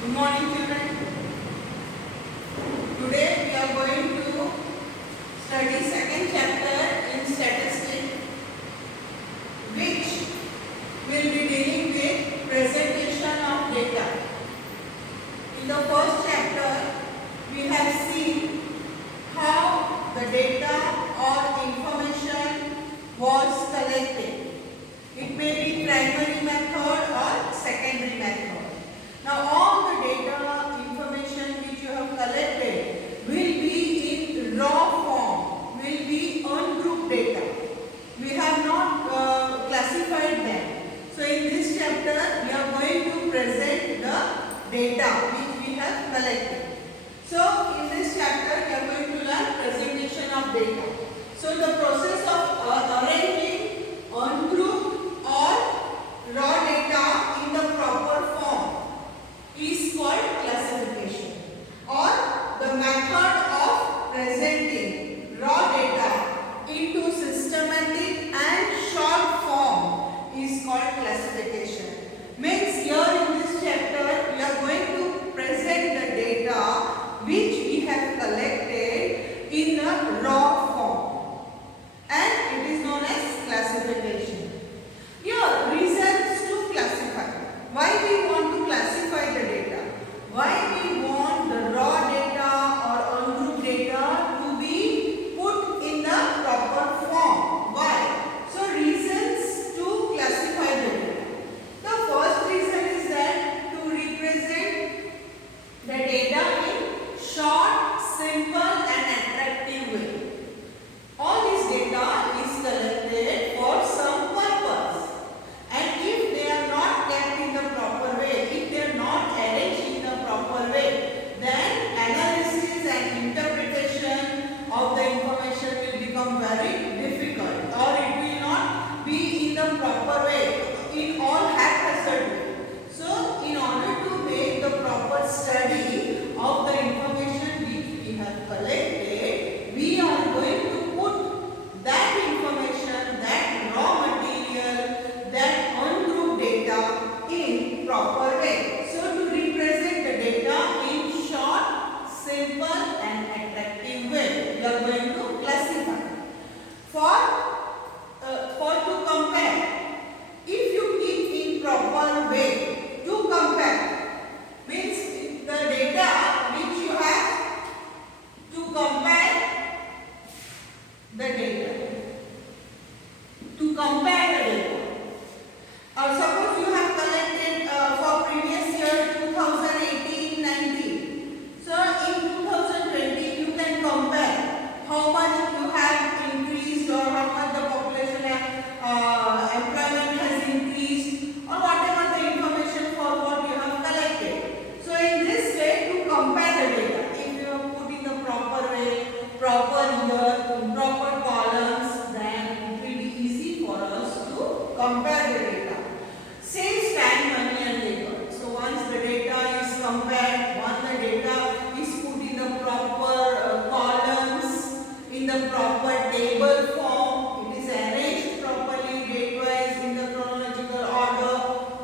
Good morning, children. Today we are going to study second chapter in statistics, which will be dealing with presentation of data. In the first chapter, we have seen how the data or information was collected. It may be primary method or secondary method. Now all the data, information which you have collected will be in raw form, will be ungrouped data. We have not classified them. So in this chapter we are going to present the data which we have collected. So in this chapter we are going to learn presentation of data. So the process of arranging ungrouped or raw data in the proper form is called classification, or the method of presenting raw data into systematic and short form is called classification. Means here in this chapter we are going to present the data which we have collected in a raw form, and it is known as classification. Here reasons to classify. Why we want to classify the data? Why we want the raw data or ungrouped data to be put in the proper form? Why? So reasons to classify the data. The first reason is that to represent the data in short, simple and attractive way. All this data is collected for some purpose. And if they are not kept in the proper way, if they are not arranged in the proper way, then analysis and interpretation of the information will become very difficult, or it will not be in the proper way, in all haphazard way. So, in order to make the proper study of the information which we have collected, we are going to put that information, that raw material, that ungrouped data in proper way. So to represent the data in short, simple and attractive way, we are going to classify. For to compare, if you keep in proper way, to compare means the data which you have to compare the data. To compare the data. Suppose you have collected for previous year 2018-19. So in 2020 you can compare how much you have increased, or how much the population employment has increased, or whatever the information for what you have collected. So in this way, to compare the data, if you have put in the proper way, proper year, in proper columns, then it will be easy for us to compare the data. Saves time, money and labor. So once the data is compared, once the data is put in the proper columns, in the proper table form, it is arranged properly date-wise in the chronological order,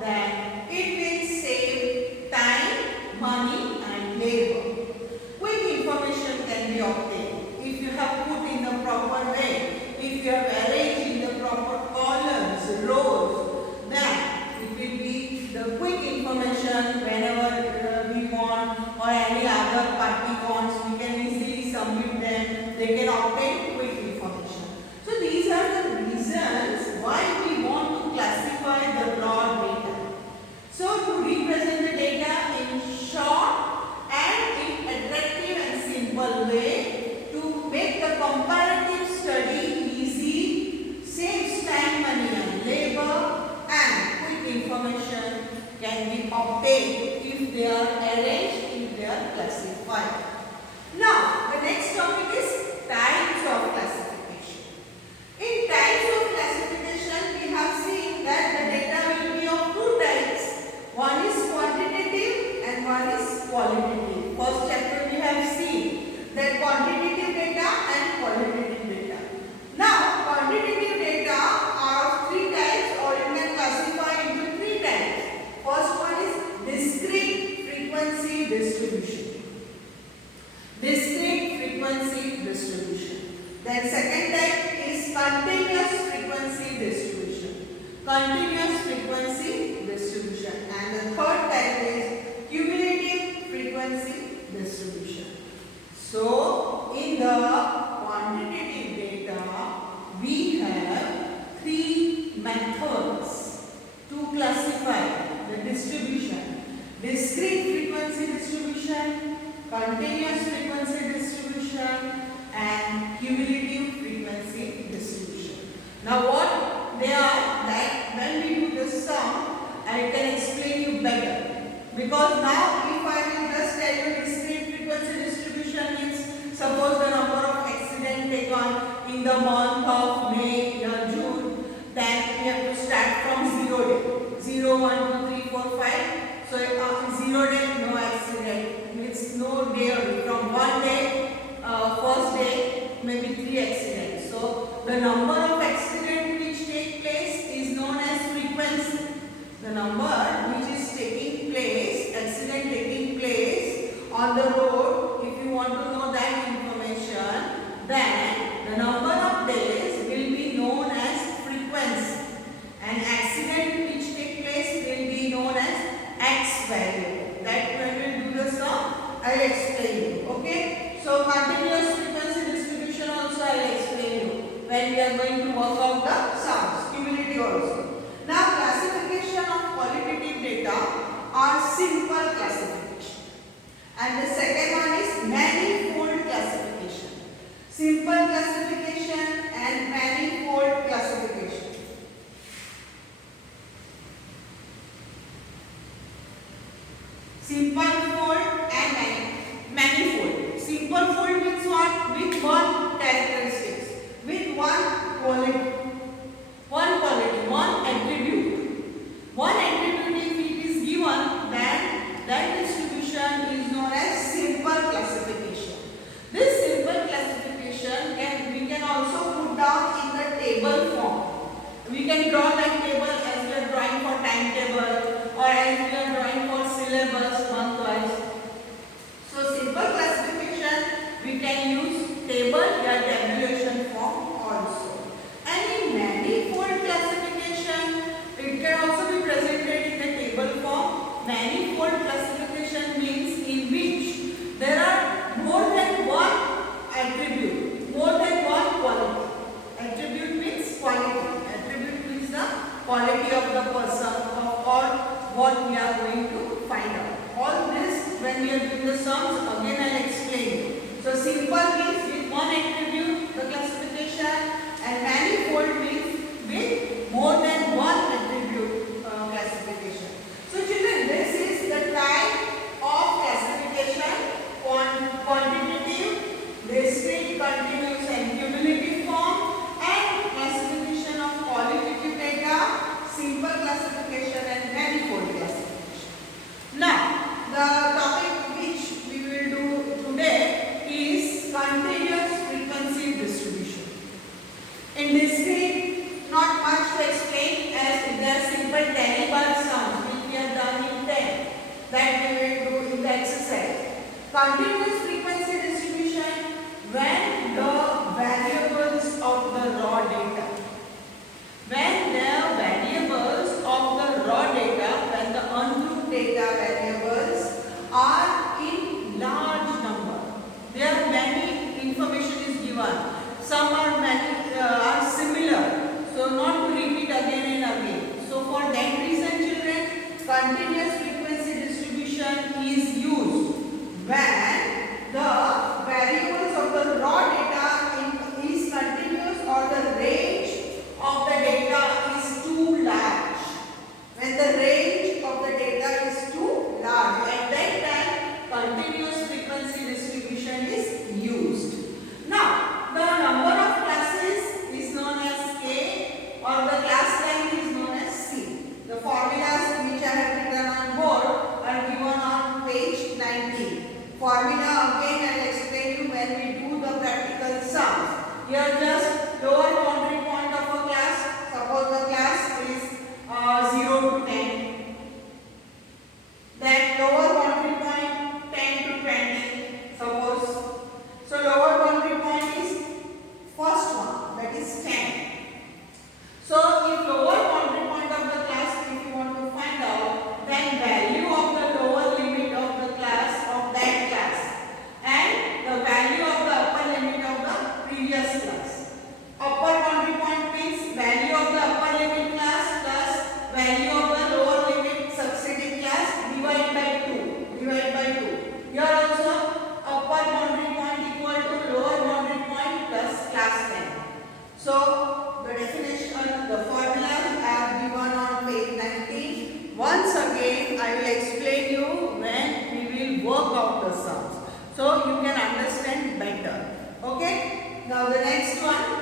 then it will save time, money and labor. Quick information can be obtained if you have put in the proper way, if you have arranged in the proper columns, rows, then it will be the quick information whenever we want, or any other party wants, we can easily submit them, they can obtain quick information. So these are the reasons why we want to classify the raw data. So to represent the data in short and in attractive and simple way, to make the comparative study easy, saves time, money and labor, and quick information can be obtained if they are arranged, if they are classified. Now, the next topic is types of classification. In types of classification, we have seen that the data will be of two types. One is quantitative and one is qualitative. First chapter we have seen that quantitative data and qualitative data. Now, quantitative data are of three types, or you can classify into three types. First one is discrete frequency continuous frequency distribution and cumulative frequency distribution. Now what they are, that when we do the sum, I can explain you better. Because now if I will just tell you discrete frequency distribution means suppose the number of accidents taken in the month of May or June, then we have to start from 0 day. 0, 1, 2, 3, 4, 5. So 0 day, no accident. Means no day only. From 1 day, first day, maybe 3 accidents. So the number of accidents which take place is known as frequency. The number which is taking place, accident taking place on the road, if you want to know that information, then the number of days will be known as frequency. And accident which take place will be known as X value. That when we do the sum, I will explain you. Okay? So continuous frequency distribution also I will explain you when we are going to work out the sums, cumulative also. Now classification of qualitative data are simple classification. And the second one is manifold classification. Simple classification and manifold classification. Simple fold and manifold. Simple fold means what? With one characteristics, with one quality. One attribute. One attribute if it is given, then that distribution is known as simple classification. This simple classification we can also put down in the table form. We can draw that table as we are drawing for timetable or as we are drawing for syllabus month-wise. So simple classification we can use table or tabulation form also. And in manifold classification, it can also be presented in the table form. Manifold classification means in which there are more than one attribute, more than one quality. Attribute means quality. Attribute means the quality of the person or what we are going to find out. All this when we are doing the sums, again I will explain. So simple means with one attribute, the classification. And manifold means with more than one attribute classification. So children, this is the type of classification: quantitative, discrete, continuous and cumulative form, and classification of qualitative data, simple classification and manifold classification. Now, the topic which we will do today is continuous frequency distribution. In discrete, not much to explain as they are simple tally-bar sums which we have done in 10 that we will do in the exercise. Continuous frequency distribution when the variables of the raw data. When the variables of the raw data, when the ungrouped data variables are in large number. There are many information is given. Some are similar, so not to repeat again and again. So for that reason, children, continuous frequency distribution is used when the variables of the raw data is continuous or the range of the data is too large. When the range of the data is too large, at that time continuous frequency distribution is used. Now, the number of classes is known as K or the class length is known as C. The formulas which I have written on board are given on page 19. Formula again I will explain you when we do the practical sums. Here just lower boundary point of a class. Suppose the class is 0 to 10. Then lower boundary point 10 to 20. Suppose. So lower boundary point is first one, that is 10. So if lower boundary point of the class, if you want to find out, then value of the lower limit of the class of that class and the value of the upper limit of the previous class. so you can understand better. Okay. Now the next one.